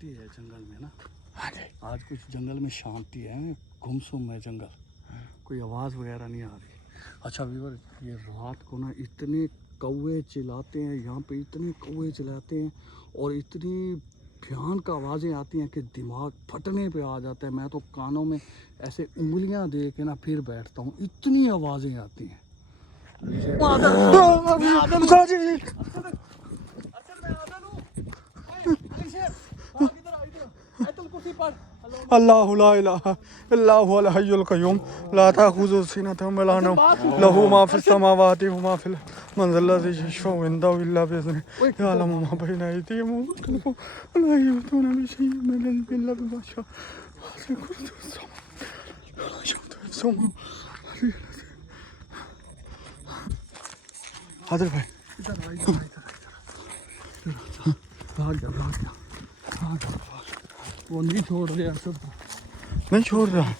शांति है जंगल में ना। हाँ जी। आज कुछ जंगल में शांति है, गुमसुम है जंगल, कोई आवाज़ वगैरह नहीं आ रही। अच्छा व्यूअर, ये रात को ना इतने कौवे चिल्लाते हैं, यहाँ पे इतने कौवे चिल्लाते हैं और इतनी भयानक आवाज़ें आती हैं कि दिमाग फटने पे आ जाता है। मैं तो कानों में ऐसे उंगलियां दे के ना फिर बैठता हूँ, इतनी आवाज़ें आती हैं। अल्लाहु ला इलाहा इल्लल्लाहु अल हय्युल क़य्यूम ला ताख़ुज़ुहु सिनतुम व ला नौम लहू मा फ़िस समावाति व मा फ़िल मन ज़ल्लज़ी यशफ़अु इंदहु इल्ला बिइज़्निहि यअलमु मा बैना अयदीहिम व मा ख़ल्फ़हुम व ला युहीतूना बिशैइन मिन इल्मिहि इल्ला बिमा शाअ वसिअ कुर्सियुहु समावाति वल अर्ज़ हिफ्ज़ुहुमा हाज़िर भाई भाग गया वो नहीं छोड़ रहे अर्शद, नहीं छोड़ रहा।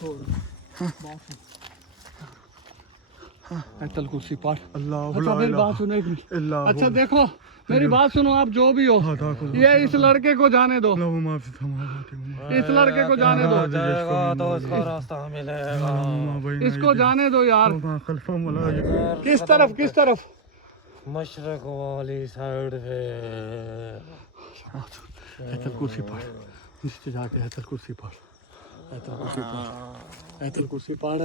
आयतल कुर्सी पढ़। अल्लाह अच्छा मेरी बात सुनो एक मिनट। अच्छा देखो मेरी बात सुनो, आप जो भी हो, ये इस लड़के को जाने दो, इस लड़के को जाने दो, तो उसका रास्ता मिलेगा। इसको जाने दो यार। किस तरफ, किस तरफ? मशरक वाली साइड पे। आयतल कुर्सी पढ़, नीचे जाके आयतल कुर्सी पढ़, आयतल कुर्सी पढ़, आयतल कुर्सी पढ़।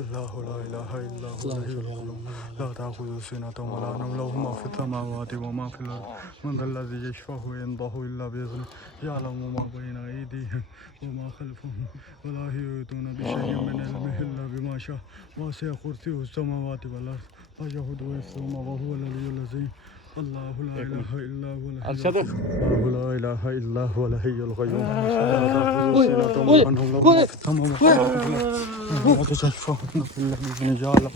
अल्लाहु ला इलाहा इल्लल्लाहु ला ताख़ुज़ुहु सिनतुम व ला नौम लहू मा फ़िस समावाति व मा फ़िल अर्ज़ मन ज़ल्लज़ी यशफ़अु इंदहु इल्ला बिइज़्निहि यअलमु मा बैना अयदीहिम व मा ख़ल्फ़हुम व ला युहीतूना बिशैइन मिन इल्मिहि इल्ला बिमा शाअ वसिअ कुर्सियुहु समावाति वल अर्ज़ ला यऊदुहु हिफ़्ज़ुहुमा व हुवल अलिय्युल अज़ीम। अल्लाहु ला इलाहा इल्ला हुवल अर्शद अल्लाहु ला इलाहा इल्ला हुवल हय्युल क़य्यूम ला ताख़ुज़ुहु सिनतुम व ला नौम लहू मा फ़िस समावाति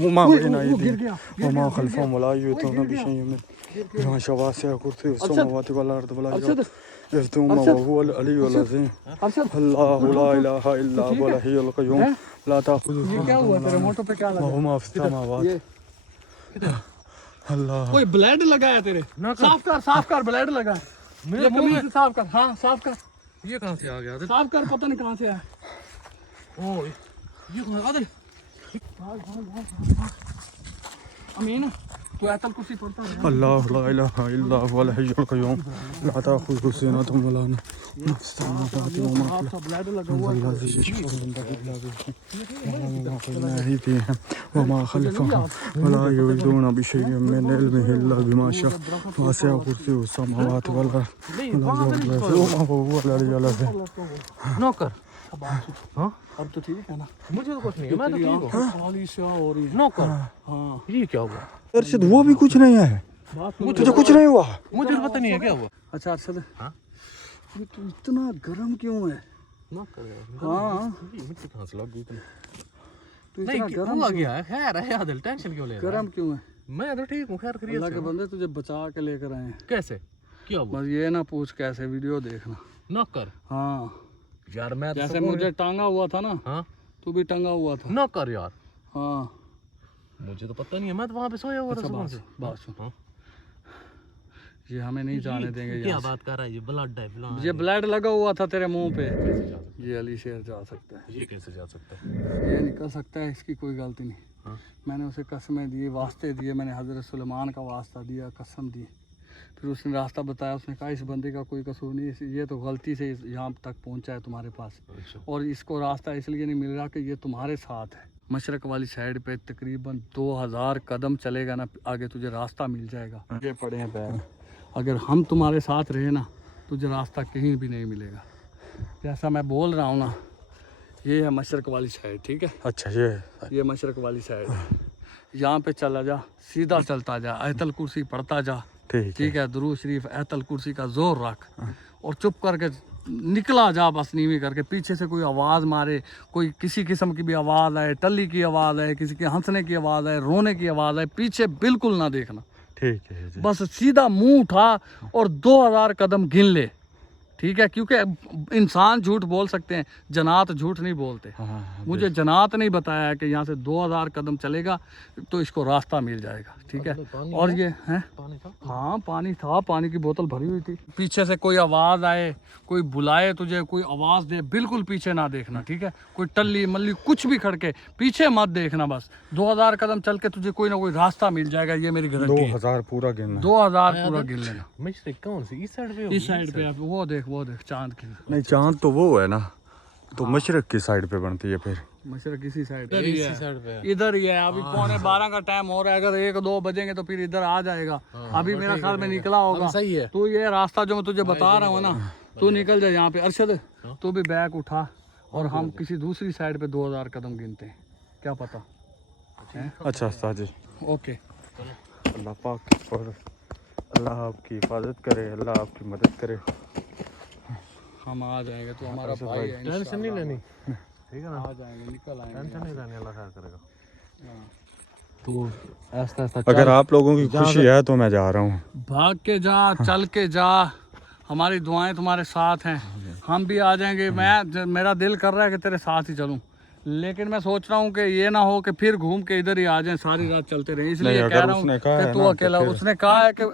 व मा बैना अयदीहिम व मा ख़ल्फ़हुम व ला युहीतूना बिशैइन मिन इल्मिहि इल्ला वसिअ कुर्सियुहु समावाति वल अर्ज़ व ला यऊदुहु हिफ़्ज़ुहुमा व हुवल अलिय्युल अज़ीम। अल्लाहु ला इलाहा इल्ला हुवल हय्युल क़य्यूम ला ताख़ुज़ुहु क्या हुआ तेरे मोटो पे? क्या व लगा? मा फ़िस समावाति अल्लाह। कोई ब्लड लगा है तेरे? साफ कर ब्लड लगा है। ये मुंह से साफ कर। हाँ साफ कर। ये कहाँ से आ गया? साफ कर, पता नहीं कहाँ से आया। ओ ये कहाँ आदल? अमीन तू आयतल कुर्सी पढ़ता है? अल्लाहु ला इलाहा इल्ला हुवल हय्युल क़य्यूम ला ताख़ुज़ुहु सिनतुम व ला नौम लहू मा फ़िस समावाति व मा फ़िल अर्ज़ ब्लड लगा हुआ है। व मा ख़ल्फ़हुम व ला युहीतूना बिशैइन मिन इल्मिहि इल्ला बिमा शाअ वसिअ कुर्सियुहु समावाति वल अर्ज़ ला यऊदुहु हिफ़्ज़ुहुमा व हुवल अलिय्युल अज़ीम। नौकर। हाँ अब तो ठीक है ना? मुझे तो कुछ नहीं है, मैं तो ठीक हूँ। खाली से हो रही है। नौकर। हाँ ये क्या हुआ? अर्शद हुआ भी कुछ नहीं है, तुझे कुछ नहीं हुआ? मुझे तो पता नहीं है क्या हुआ। अच्छा अर्शद, हाँ? ये तू इतना गर्म क्यों है? नौकर। हाँ मिट्टी कहाँ से लग गई तुम? तू नहीं इतना गर्म हुआ क्या है? खैर है आदिल, टेंशन क्यों ले रहा है? गर्म क्यों है? मैं तो ठीक हूँ, खैर खैरियत अल्लाह से के हूँ। बंदे तुझे बचा के लेकर आए हैं। कैसे? क्या हुआ? बस ये ना पूछ कैसे, वीडियो देखना। नौकर। हाँ यार मैं तो जैसे मुझे टांगा हुआ था ना, हाँ तू भी टंगा हुआ था। नौकर यार, हाँ मुझे तो पता नहीं है, मैं तो वहाँ पे सोया हुआ था अच्छा सुबह बात से। बात सुन, हाँ? ये हमें नहीं जाने देंगे क्या यहाँ से। बात कर रहा है? ये ब्लड है, ब्लड। ये ब्लड लगा हुआ था तेरे मुंह पे। कैसे जा सकता ये अली शेर जा सकता है, है? ये कैसे जा सकता है? ये निकल सकता है, इसकी कोई गलती नहीं। हाँ? मैंने उसे कसमें दी, वास्ते दिए, मैंने हज़रत सुलेमान का वास्ता दिया, कसम दी। फिर उसने रास्ता बताया, उसने कहा इस बंदे का कोई कसूर नहीं, ये तो गलती से यहाँ तक पहुँचा है तुम्हारे पास, अच्छा। और इसको रास्ता इसलिए नहीं मिल रहा कि ये तुम्हारे साथ है। मशरक़ वाली साइड पे तकरीबन 2000 कदम चलेगा ना, आगे तुझे रास्ता मिल जाएगा। ये पड़े हैं बैग, अगर हम तुम्हारे साथ रहे ना, तुझे रास्ता कहीं भी नहीं मिलेगा। जैसा मैं बोल रहा हूँ ना, ये है मशरक़ वाली साइड, ठीक है? अच्छा ये मशरक़ वाली साइड है। यहाँ पे चला जा, सीधा चलता जा, आयतल कुर्सी पढ़ता जा, ठीक है? दुरूद शरीफ आयतल कुर्सी का जोर रख और चुप करके निकला जा, बस नीवी करके। पीछे से कोई आवाज़ मारे, कोई किसी किस्म की भी आवाज़ आए, टल्ली की आवाज़ आए, किसी के हंसने की आवाज़ आए, रोने की आवाज़ आए, पीछे बिल्कुल ना देखना, ठीक है जी। बस सीधा मुंह उठा और 2000 कदम गिन ले, ठीक है, क्योंकि इंसान झूठ बोल सकते हैं, जन्नात झूठ नहीं बोलते। मुझे जन्नात नहीं बताया है कि यहाँ से 2000 कदम चलेगा तो इसको रास्ता मिल जाएगा, ठीक है। और ये है, हाँ पानी था, पानी की बोतल भरी हुई थी। पीछे से कोई आवाज़ आए, कोई बुलाए तुझे, कोई आवाज़ दे, बिल्कुल पीछे ना देखना, ठीक है। कोई टल्ली मल्ली कुछ भी खड़के पीछे मत देखना, बस 2000 कदम चल के तुझे कोई ना कोई रास्ता मिल जाएगा, ये मेरी गारंटी है। 2000 पूरा गिनना। 2000 पूरा गिन लेना। मशरक कौन सी, इस साइड पे? इस साइड पे वो देख चांद की। नहीं चांद तो वो है ना, तो मशरक की साइड पे बनती है फिर। मशरक इसी साइड इधर ही है। इधर ही है। अभी 11:15 का टाइम हो रहा है, अगर 1-2 बजेंगे तो फिर इधर आ जाएगा। अभी मेरा ख्याल में निकला होगा। सही है। तो ये रास्ता जो मैं तुझे बता रहा हूँ ना, तू निकल जा यहाँ पे। अरशद तू भी बैग उठा और हम किसी दूसरी साइड पे 2000 कदम गिनते हैं, क्या पता। अच्छा उस्ताद जी, ओके। अल्लाह पाक और अल्लाह आपकी हिफाजत करे, अल्लाह आपकी मदद करे। हम आ जाएंगे, तो हमारा भाई है, टेंशन नहीं लेनी, ठीक है ना? आ जाएंगे, निकल आएंगे। टेंशन नहीं लेनी, अल्लाह खैर करेगा। हाँ। तो ऐसा ऐसा अगर आप लोगों की खुशी है तो मैं जा रहा हूँ। भाग के जा, चल के जा, हमारी दुआएं तुम्हारे साथ हैं। हम भी आ जाएंगे। मेरा दिल कर रहा है कि तेरे साथ ही चलूं, लेकिन मैं सोच रहा हूँ कि ये ना हो कि फिर घूम के इधर ही आ जाएं, सारी रात चलते रहे। इसलिए कह रहा हूँ कि तू अकेला, उसने कहा है कि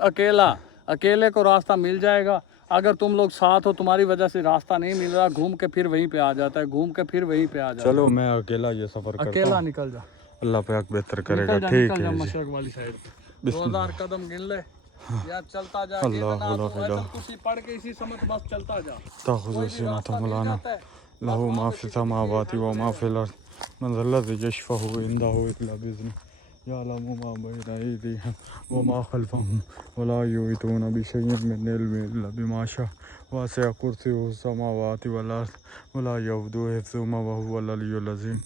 अकेले को रास्ता मिल जाएगा। अगर तुम लोग साथ हो, तुम्हारी वजह से रास्ता नहीं मिल रहा, घूम के फिर वहीं पे आ जाता है, घूम के फिर वहीं पे आ जाता है। चलो मैं अकेला ये सफर करता हूँ। अकेला निकल जा, अल्लाह पाक बेहतर करेगा। निकल ठीक जा है जी। मशरक वाली साइड पे 2000 कदम गिन ले या चलता जा। कुर्सी पढ़ के इसी समझ बस चलता जा। ताखुज़ु सिनतुम व ला नौम लहू मा फ़िस समावाति व मा फ़िल अर्ज़ मन ज़ल्लज़ी यशफ़अहु इंदहु इल्ला बिइज़निहि यअलमु मा बैना अयदीहिम व मा ख़ल्फ़हुम व ला युहीतूना बिशैइन मिन इल्मिहि इल्ला बिमा शाअ वसिअ कुर्सियुहु समावाति वल अर्ज़ व ला यऊदुहु हिफ़्ज़ुहुमा व हुवल अलिय्युल अज़ीम।